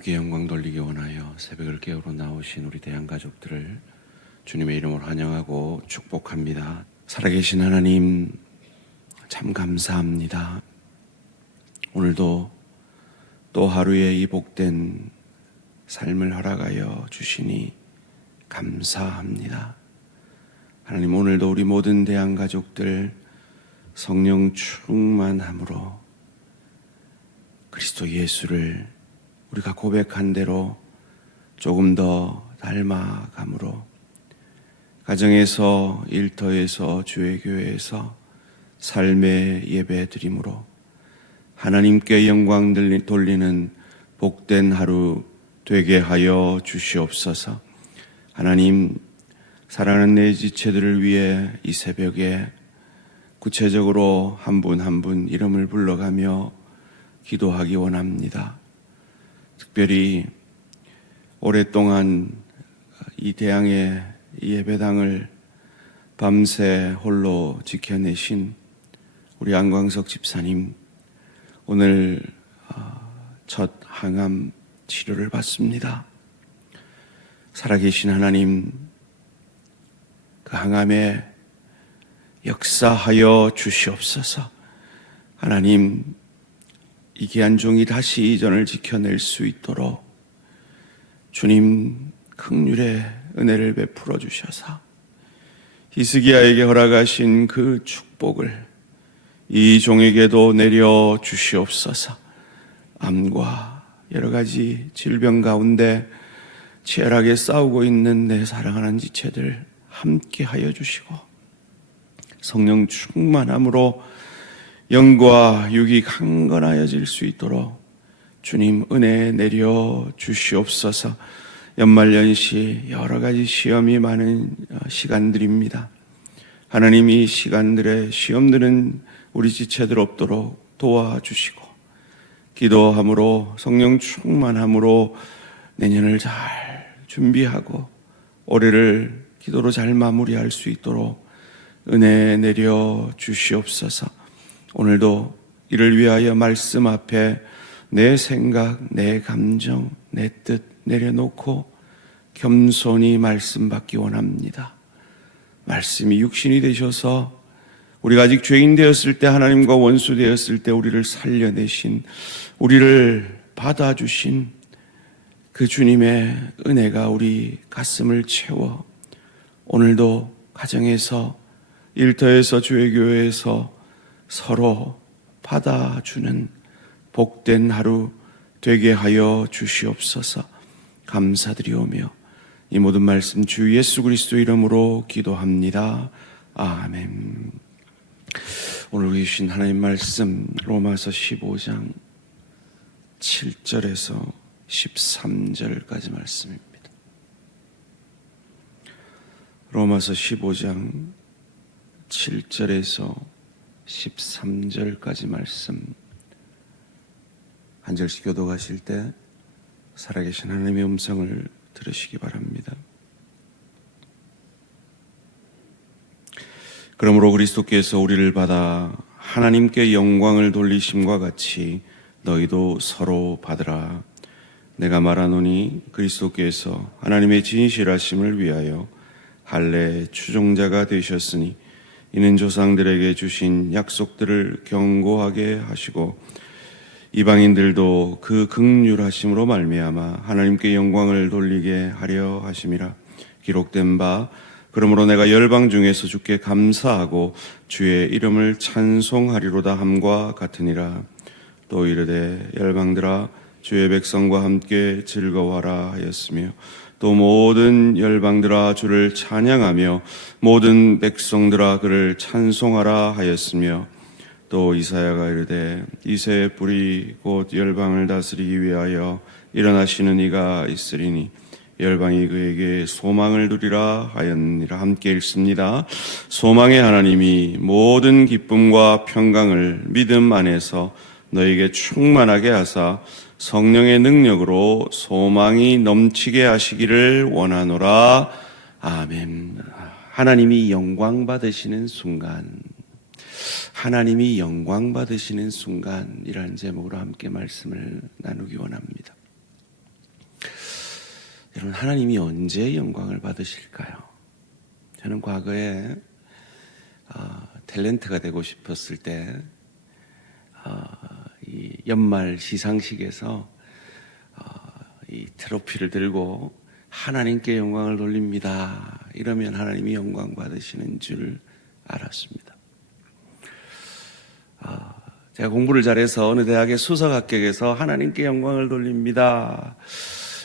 하나님께 영광 돌리기 원하여 새벽을 깨우러 나오신 우리 대한가족들을 주님의 이름으로 환영하고 축복합니다. 살아계신 하나님 참 감사합니다. 오늘도 또 하루의 이 복된 삶을 허락하여 주시니 감사합니다. 하나님, 오늘도 우리 모든 대한가족들 성령 충만함으로 그리스도 예수를 우리가 고백한 대로 조금 더 닮아감으로 가정에서, 일터에서, 주의 교회에서 삶의 예배 드림으로 하나님께 영광 돌리는 복된 하루 되게 하여 주시옵소서. 하나님, 사랑하는 내 지체들을 위해 이 새벽에 구체적으로 한 분 한 분 이름을 불러가며 기도하기 원합니다. 특별히 오랫동안 이 대양의 예배당을 밤새 홀로 지켜내신 우리 안광석 집사님, 오늘 첫 항암 치료를 받습니다. 살아계신 하나님, 그 항암에 역사하여 주시옵소서. 하나님, 이 귀한 종이 다시 이전을 지켜낼 수 있도록 주님 긍휼의 은혜를 베풀어 주셔서 히스기야에게 허락하신 그 축복을 이 종에게도 내려 주시옵소서. 암과 여러 가지 질병 가운데 치열하게 싸우고 있는 내 사랑하는 지체들 함께 하여 주시고 성령 충만함으로 영과 육이 강건하여질 수 있도록 주님 은혜 내려 주시옵소서. 연말연시 여러 가지 시험이 많은 시간들입니다. 하나님, 이 시간들에 시험들은 우리 지체들 없도록 도와주시고 기도함으로 성령 충만함으로 내년을 잘 준비하고 올해를 기도로 잘 마무리할 수 있도록 은혜 내려 주시옵소서. 오늘도 이를 위하여 말씀 앞에 내 생각, 내 감정, 내 뜻 내려놓고 겸손히 말씀 받기 원합니다. 말씀이 육신이 되셔서 우리가 아직 죄인 되었을 때, 하나님과 원수 되었을 때 우리를 살려내신, 우리를 받아주신 그 주님의 은혜가 우리 가슴을 채워 오늘도 가정에서, 일터에서, 주의 교회에서 서로 받아주는 복된 하루 되게 하여 주시옵소서. 감사드리오며 이 모든 말씀 주 예수 그리스도 이름으로 기도합니다. 아멘. 오늘 주신 하나님 말씀 로마서 15장 7절에서 13절까지 말씀입니다. 로마서 15장 7절에서 13절까지 말씀, 한 절씩 교독하실 때 살아계신 하나님의 음성을 들으시기 바랍니다. 그러므로 그리스도께서 우리를 받아 하나님께 영광을 돌리심과 같이 너희도 서로 받으라. 내가 말하노니 그리스도께서 하나님의 진실하심을 위하여 할례 추종자가 되셨으니 이는 조상들에게 주신 약속들을 견고하게 하시고 이방인들도 그 긍휼하심으로 말미암아 하나님께 영광을 돌리게 하려 하심이라. 기록된 바 그러므로 내가 열방 중에서 주께 감사하고 주의 이름을 찬송하리로다 함과 같으니라. 또 이르되 열방들아 주의 백성과 함께 즐거워하라 하였으며 또 모든 열방들아 주를 찬양하며 모든 백성들아 그를 찬송하라 하였으며 또 이사야가 이르되 이새의 뿌리 곧 열방을 다스리기 위하여 일어나시는 이가 있으리니 열방이 그에게 소망을 두리라 하였느니라. 함께 읽습니다. 소망의 하나님이 모든 기쁨과 평강을 믿음 안에서 너에게 충만하게 하사 성령의 능력으로 소망이 넘치게 하시기를 원하노라. 아멘. 하나님이 영광 받으시는 순간, 하나님이 영광 받으시는 순간이라는 제목으로 함께 말씀을 나누기 원합니다. 여러분, 하나님이 언제 영광을 받으실까요? 저는 과거에 탤런트가 되고 싶었을 때 이 연말 시상식에서 이 트로피를 들고 하나님께 영광을 돌립니다 이러면 하나님이 영광 받으시는 줄 알았습니다. 제가 공부를 잘해서 어느 대학의 수석 합격에서 하나님께 영광을 돌립니다,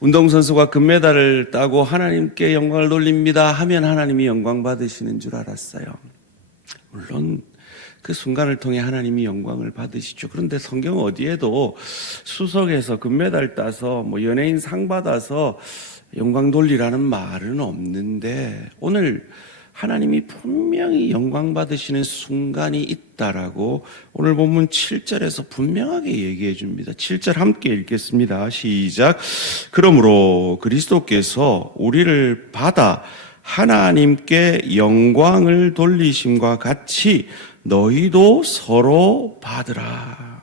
운동선수가 금메달을 따고 하나님께 영광을 돌립니다 하면 하나님이 영광 받으시는 줄 알았어요. 물론 그 순간을 통해 하나님이 영광을 받으시죠. 그런데 성경 어디에도 수석에서 금메달 따서 연예인 상 받아서 영광 돌리라는 말은 없는데, 오늘 하나님이 분명히 영광 받으시는 순간이 있다라고 오늘 본문 7절에서 분명하게 얘기해 줍니다. 7절 함께 읽겠습니다. 시작. 그러므로 그리스도께서 우리를 받아 하나님께 영광을 돌리심과 같이 너희도 서로 받으라.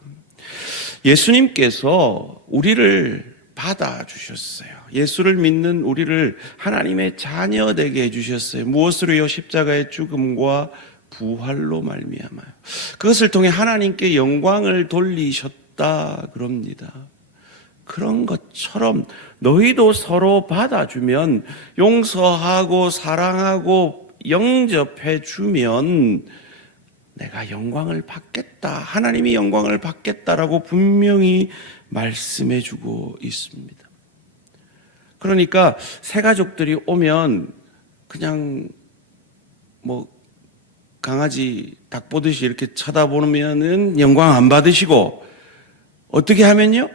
예수님께서 우리를 받아주셨어요. 예수를 믿는 우리를 하나님의 자녀 되게 해주셨어요. 무엇으로요? 십자가의 죽음과 부활로 말미암아요. 그것을 통해 하나님께 영광을 돌리셨다 그럽니다. 그런 것처럼 너희도 서로 받아주면, 용서하고 사랑하고 영접해 주면 내가 영광을 받겠다, 하나님이 영광을 받겠다라고 분명히 말씀해 주고 있습니다. 그러니까 새 가족들이 오면 그냥 강아지 닭 보듯이 이렇게 쳐다보면은 영광 안 받으시고, 어떻게 하면요?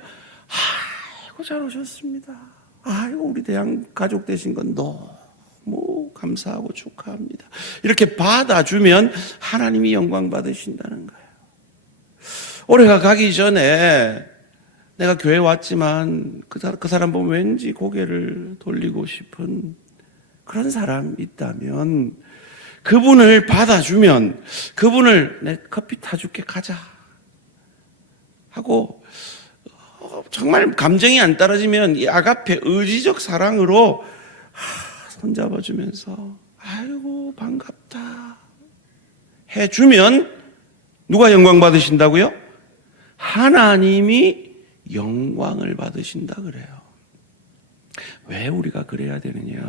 아이고 잘 오셨습니다, 아이고 우리 대양 가족 되신 건 너무 감사하고 축하합니다, 이렇게 받아주면 하나님이 영광 받으신다는 거예요. 올해가 가기 전에 내가 교회 왔지만 그 사람 보면 왠지 고개를 돌리고 싶은 그런 사람 있다면, 그분을 받아주면, 그분을 내 커피 타줄게 가자 하고 정말 감정이 안 떨어지면 이 아가페 의지적 사랑으로 손잡아주면서 아이고 반갑다 해주면 누가 영광 받으신다고요? 하나님이 영광을 받으신다 그래요. 왜 우리가 그래야 되느냐?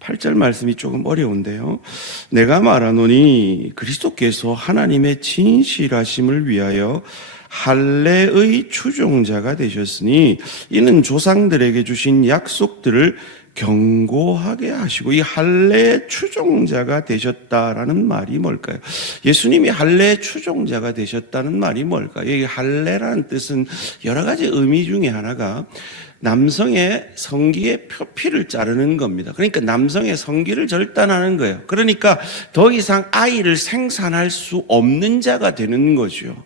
8절 말씀이 조금 어려운데요. 내가 말하노니 그리스도께서 하나님의 진실하심을 위하여 할례의 추종자가 되셨으니 이는 조상들에게 주신 약속들을 경고하게 하시고, 이 할례의 추종자가 되셨다라는 말이 뭘까요? 예수님이 할례의 추종자가 되셨다는 말이 뭘까요? 이 할례라는 뜻은 여러 가지 의미 중에 하나가 남성의 성기의 표피를 자르는 겁니다. 그러니까 남성의 성기를 절단하는 거예요. 그러니까 더 이상 아이를 생산할 수 없는 자가 되는 거죠.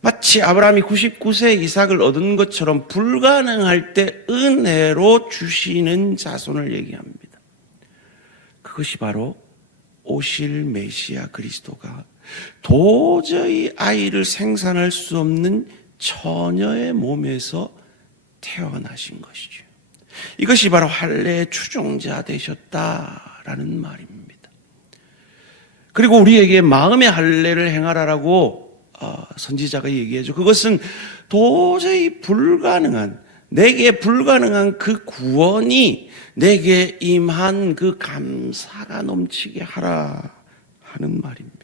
마치 아브라함이 99세 이삭을 얻은 것처럼 불가능할 때 은혜로 주시는 자손을 얘기합니다. 그것이 바로 오실 메시아 그리스도가 도저히 아이를 생산할 수 없는 처녀의 몸에서 태어나신 것이죠. 이것이 바로 할례의 추종자 되셨다라는 말입니다. 그리고 우리에게 마음의 할례를 행하라라고 선지자가 얘기하죠. 그것은 도저히 불가능한, 내게 불가능한 그 구원이 내게 임한 그 감사가 넘치게 하라 하는 말입니다.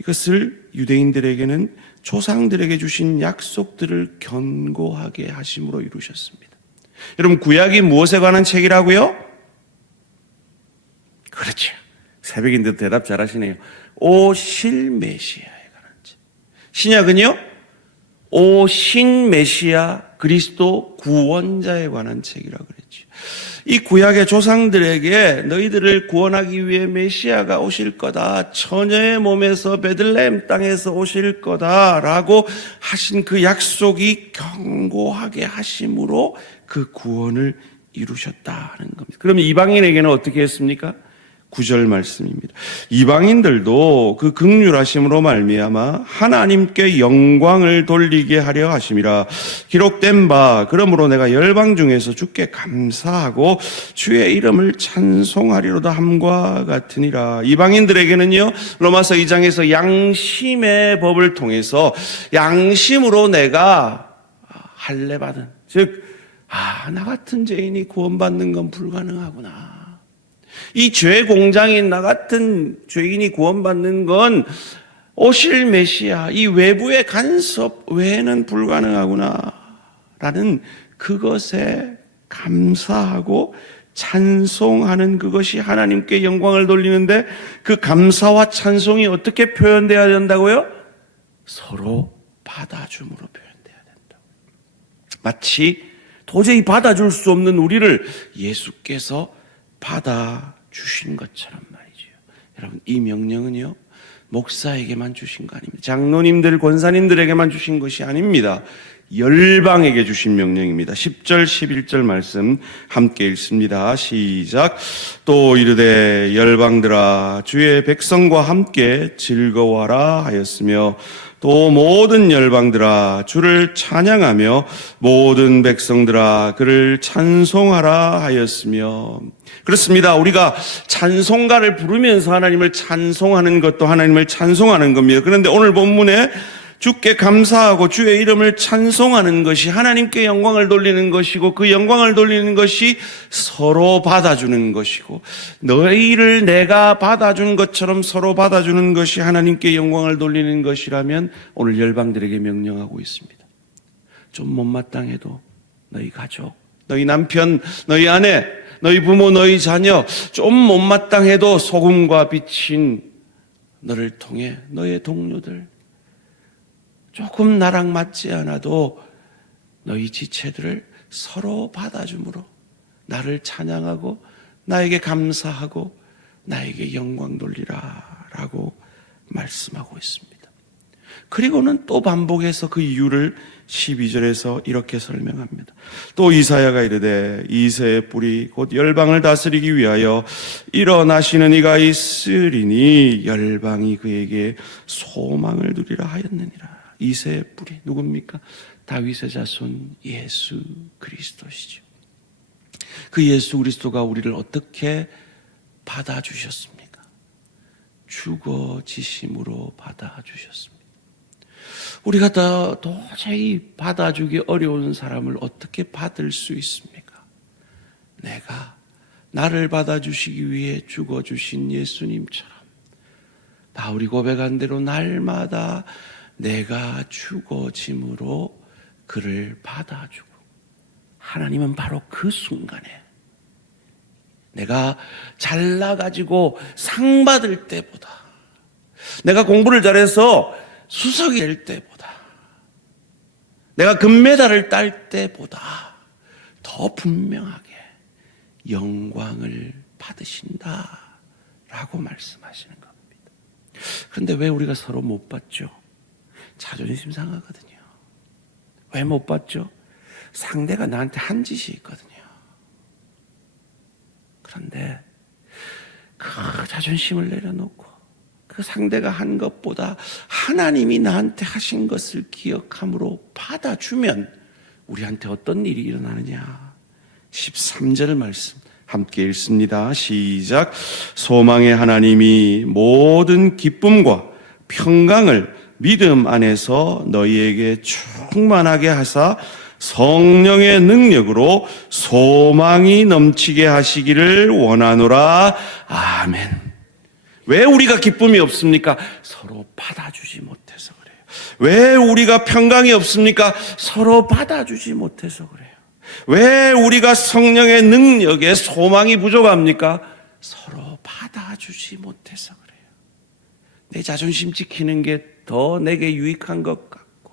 이것을 유대인들에게는 조상들에게 주신 약속들을 견고하게 하심으로 이루셨습니다. 여러분, 구약이 무엇에 관한 책이라고요? 그렇죠. 새벽인데도 대답 잘하시네요. 오실 메시아에 관한 책. 신약은요? 오신 메시아 그리스도 구원자에 관한 책이라고 그랬죠. 이 구약의 조상들에게 너희들을 구원하기 위해 메시아가 오실 거다, 처녀의 몸에서 베들레헴 땅에서 오실 거다라고 하신 그 약속이 견고하게 하심으로 그 구원을 이루셨다는 겁니다. 그러면 이방인에게는 어떻게 했습니까? 9절 말씀입니다. 이방인들도 그 긍휼하심으로 말미암아 하나님께 영광을 돌리게 하려 하심이라. 기록된 바 그러므로 내가 열방 중에서 주께 감사하고 주의 이름을 찬송하리로다 함과 같으니라. 이방인들에게는요, 로마서 2장에서 양심의 법을 통해서 양심으로 내가 할례 받은, 즉 나 같은 죄인이 구원받는 건 불가능하구나. 이 죄 공장인 나 같은 죄인이 구원받는 건 오실 메시아, 이 외부의 간섭 외에는 불가능하구나 라는 그것에 감사하고 찬송하는 그것이 하나님께 영광을 돌리는데, 그 감사와 찬송이 어떻게 표현돼야 된다고요? 서로 받아줌으로 표현돼야 된다. 마치 도저히 받아줄 수 없는 우리를 예수께서 받아주신 것처럼 말이죠. 여러분, 이 명령은요, 목사에게만 주신 거 아닙니다. 장로님들, 권사님들에게만 주신 것이 아닙니다. 열방에게 주신 명령입니다. 10절 11절 말씀 함께 읽습니다. 시작. 또 이르되 열방들아 주의 백성과 함께 즐거워하라 하였으며, 또 모든 열방들아 주를 찬양하며 모든 백성들아 그를 찬송하라 하였으며. 그렇습니다. 우리가 찬송가를 부르면서 하나님을 찬송하는 것도 하나님을 찬송하는 겁니다. 그런데 오늘 본문에 주께 감사하고 주의 이름을 찬송하는 것이 하나님께 영광을 돌리는 것이고, 그 영광을 돌리는 것이 서로 받아주는 것이고, 너희를 내가 받아준 것처럼 서로 받아주는 것이 하나님께 영광을 돌리는 것이라면 오늘 열방들에게 명령하고 있습니다. 좀 못마땅해도 너희 가족, 너희 남편, 너희 아내, 너희 부모, 너희 자녀 좀 못마땅해도 소금과 빛인 너를 통해 너의 동료들, 조금 나랑 맞지 않아도 너희 지체들을 서로 받아줌으로 나를 찬양하고 나에게 감사하고 나에게 영광 돌리라 라고 말씀하고 있습니다. 그리고는 또 반복해서 그 이유를 12절에서 이렇게 설명합니다. 또 이사야가 이르되 이새의 뿌리 곧 열방을 다스리기 위하여 일어나시는 이가 있으리니 열방이 그에게 소망을 두리라 하였느니라. 이새의 뿌리 누굽니까? 다윗의 자손 예수 그리스도시죠. 그 예수 그리스도가 우리를 어떻게 받아주셨습니까? 죽어지심으로 받아주셨습니다. 우리가 다 도저히 받아주기 어려운 사람을 어떻게 받을 수 있습니까? 내가 나를 받아주시기 위해 죽어주신 예수님처럼 바울이 고백한 대로 날마다 내가 죽어짐으로 그를 받아주고, 하나님은 바로 그 순간에 내가 잘나가지고 상 받을 때보다, 내가 공부를 잘해서 수석이 될 때보다, 내가 금메달을 딸 때보다 더 분명하게 영광을 받으신다라고 말씀하시는 겁니다. 그런데 왜 우리가 서로 못 받죠? 자존심 상하거든요. 왜 못 받죠? 상대가 나한테 한 짓이 있거든요. 그런데 그 자존심을 내려놓고 그 상대가 한 것보다 하나님이 나한테 하신 것을 기억함으로 받아주면 우리한테 어떤 일이 일어나느냐. 13절 말씀 함께 읽습니다. 시작. 소망의 하나님이 모든 기쁨과 평강을 믿음 안에서 너희에게 충만하게 하사 성령의 능력으로 소망이 넘치게 하시기를 원하노라. 아멘. 왜 우리가 기쁨이 없습니까? 서로 받아주지 못해서 그래요. 왜 우리가 평강이 없습니까? 서로 받아주지 못해서 그래요. 왜 우리가 성령의 능력에 소망이 부족합니까? 서로 받아주지 못해서 그래요. 내 자존심 지키는 게 더 내게 유익한 것 같고,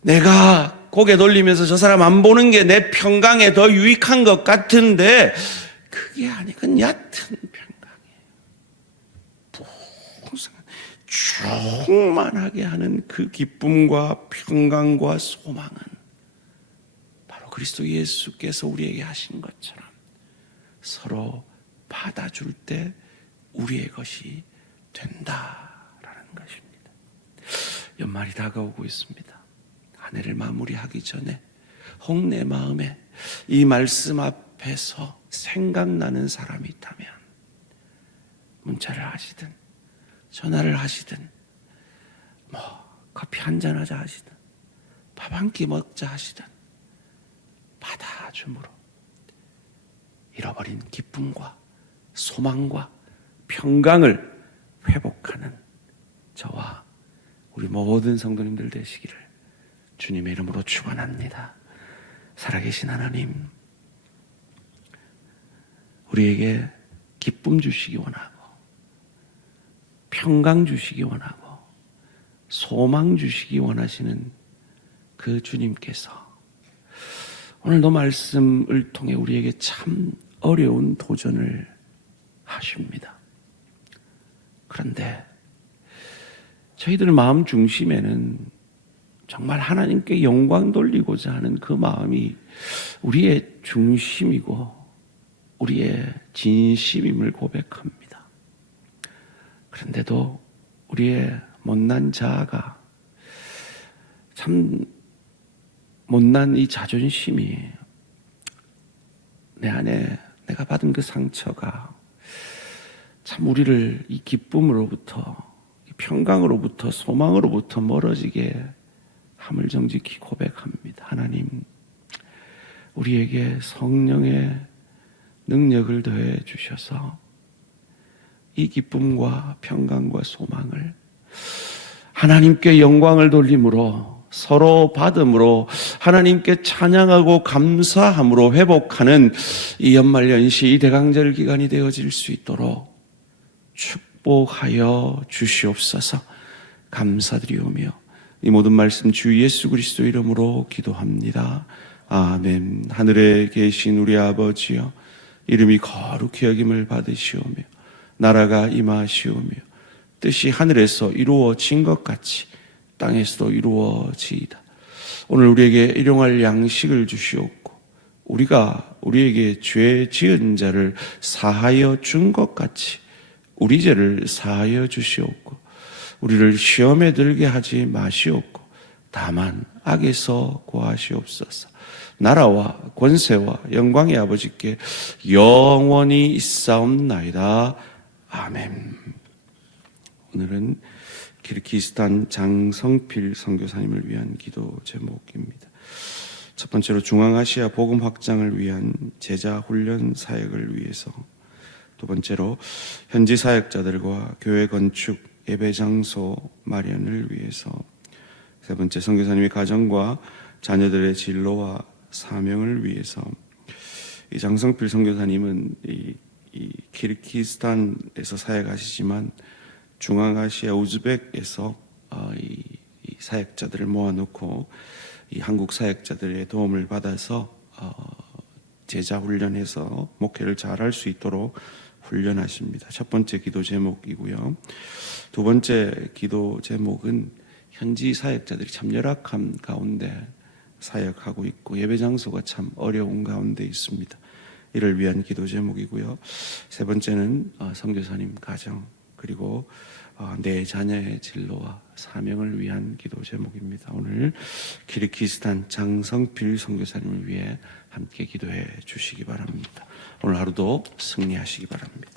내가 고개 돌리면서 저 사람 안 보는 게 내 평강에 더 유익한 것 같은데 그게 아니고 그건 얕은 평강이에요. 충만하게 하는 그 기쁨과 평강과 소망은 바로 그리스도 예수께서 우리에게 하신 것처럼 서로 받아줄 때 우리의 것이 된다라는 것입니다. 연말이 다가오고 있습니다. 한 해를 마무리하기 전에 혹 내 마음에 이 말씀 앞에서 생각나는 사람이 있다면 문자를 하시든 전화를 하시든 커피 한잔 하자 하시든 밥 한 끼 먹자 하시든 받아줌으로 잃어버린 기쁨과 소망과 평강을 회복하는 저와 우리 모든 성도님들 되시기를 주님의 이름으로 축원합니다. 살아계신 하나님, 우리에게 기쁨 주시기 원하고 평강 주시기 원하고 소망 주시기 원하시는 그 주님께서 오늘도 말씀을 통해 우리에게 참 어려운 도전을 하십니다. 그런데 저희들 마음 중심에는 정말 하나님께 영광 돌리고자 하는 그 마음이 우리의 중심이고 우리의 진심임을 고백합니다. 그런데도 우리의 못난 자아가 참 못난 이 자존심이 내 안에 내가 받은 그 상처가 참 우리를 이 기쁨으로부터 이 평강으로부터 소망으로부터 멀어지게 함을 정직히 고백합니다. 하나님, 우리에게 성령의 능력을 더해 주셔서 이 기쁨과 평강과 소망을 하나님께 영광을 돌림으로 서로 받음으로 하나님께 찬양하고 감사함으로 회복하는 이 연말연시 이 대강절 기간이 되어질 수 있도록 축복하여 주시옵소서. 감사드리오며 이 모든 말씀 주 예수 그리스도 이름으로 기도합니다. 아멘. 하늘에 계신 우리 아버지여, 이름이 거룩히 여김을 받으시오며 나라가 임하시오며 뜻이 하늘에서 이루어진 것 같이 땅에서도 이루어지이다. 오늘 우리에게 일용할 양식을 주시옵고 우리가 우리에게 죄 지은 자를 사하여 준 것 같이 우리 죄를 사하여 주시옵고 우리를 시험에 들게 하지 마시옵고 다만 악에서 구하시옵소서. 나라와 권세와 영광의 아버지께 영원히 있사옵나이다. 아멘. 오늘은 키르기스탄 장성필 선교사님을 위한 기도 제목입니다. 첫 번째로 중앙아시아 복음 확장을 위한 제자 훈련 사역을 위해서, 두 번째로 현지 사역자들과 교회 건축 예배 장소 마련을 위해서, 세 번째 선교사님의 가정과 자녀들의 진로와 사명을 위해서. 이 장성필 선교사님은 이 키르기스탄에서 사역하시지만 중앙아시아 우즈벡에서 이 사역자들을 모아놓고 이 한국 사역자들의 도움을 받아서 제자 훈련해서 목회를 잘할 수 있도록 훈련하십니다. 첫 번째 기도 제목이고요. 두 번째 기도 제목은 현지 사역자들이 참 열악한 가운데 사역하고 있고 예배 장소가 참 어려운 가운데 있습니다. 이를 위한 기도 제목이고요. 세 번째는 선교사님 가정 그리고 내 자녀의 진로와 사명을 위한 기도 제목입니다. 오늘 키르기스탄 장성필 선교사님을 위해 함께 기도해 주시기 바랍니다. 오늘 하루도 승리하시기 바랍니다.